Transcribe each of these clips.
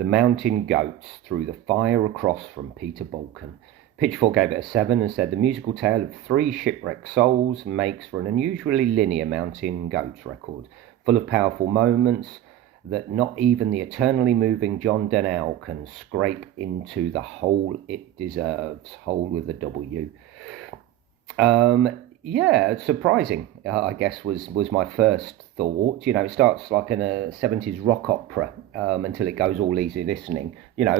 The Mountain Goats Through the Fire Across from Peter Balkan. Pitchfork gave it a 7 and said the musical tale of three shipwrecked souls makes for an unusually linear Mountain Goats record, full of powerful moments that not even the eternally moving John Denell can scrape into the hole it deserves. Hole with a W. Yeah, surprising, I guess, was my first thought. It starts like in a 70s rock opera until it goes all easy listening.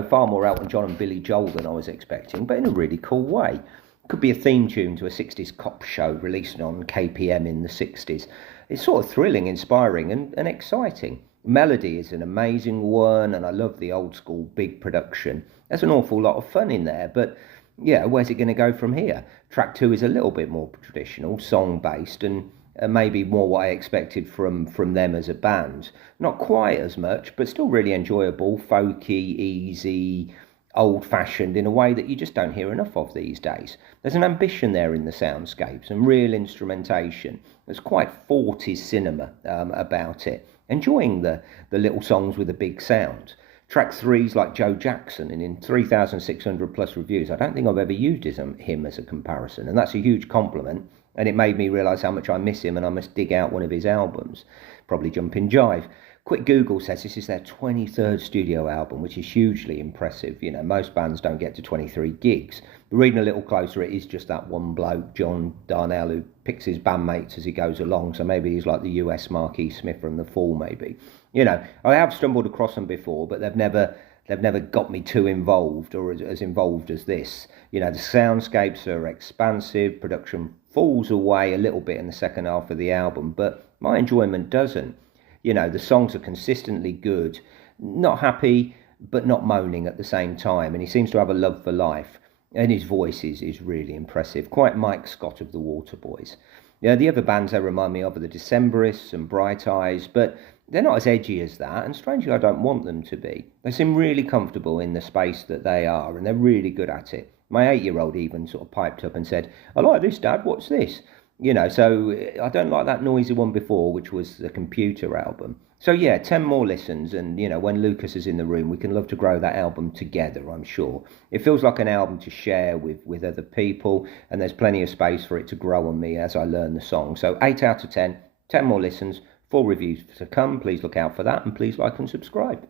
Far more Elton John and Billy Joel than I was expecting, but in a really cool way. Could be a theme tune to a 60s cop show released on KPM in the 60s. It's sort of thrilling, inspiring, and exciting. Melody is an amazing one, and I love the old school big production. There's an awful lot of fun in there, but yeah, where's it going to go from here? Track 2 is a little bit more traditional, song-based, and maybe more what I expected from them as a band. Not quite as much, but still really enjoyable, folky, easy, old-fashioned in a way that you just don't hear enough of these days. There's an ambition there in the soundscapes and real instrumentation. There's quite 40s cinema about it. Enjoying the little songs with a big sound. Track 3's like Joe Jackson, and in 3,600 plus reviews, I don't think I've ever used him as a comparison, and that's a huge compliment, and it made me realise how much I miss him and I must dig out one of his albums. Probably jump in jive. Quick Google says this is their 23rd studio album, which is hugely impressive. Most bands don't get to 23 gigs. But reading a little closer, it is just that one bloke, John Darnell, who picks his bandmates as he goes along, so maybe he's like the US Marquis Smith from The Fall, maybe. I have stumbled across them before, but they've never got me too involved or as involved as this. The soundscapes are expansive, production falls away a little bit in the second half of the album, but my enjoyment doesn't. The songs are consistently good, not happy, but not moaning at the same time, and he seems to have a love for life, and his voice is really impressive, quite Mike Scott of the Waterboys. The other bands they remind me of are the Decemberists and Bright Eyes, but they're not as edgy as that, and strangely I don't want them to be. They seem really comfortable in the space that they are, and they're really good at it. My 8-year-old even sort of piped up and said, "I like this, Dad, what's this?" So I don't like that noisy one before, which was the Computer album. So yeah, 10 more listens, and when Lucas is in the room, we can love to grow that album together, I'm sure. It feels like an album to share with other people, and there's plenty of space for it to grow on me as I learn the song. So 8 out of 10, 10 more listens, 4 reviews to come. Please look out for that, and please like and subscribe.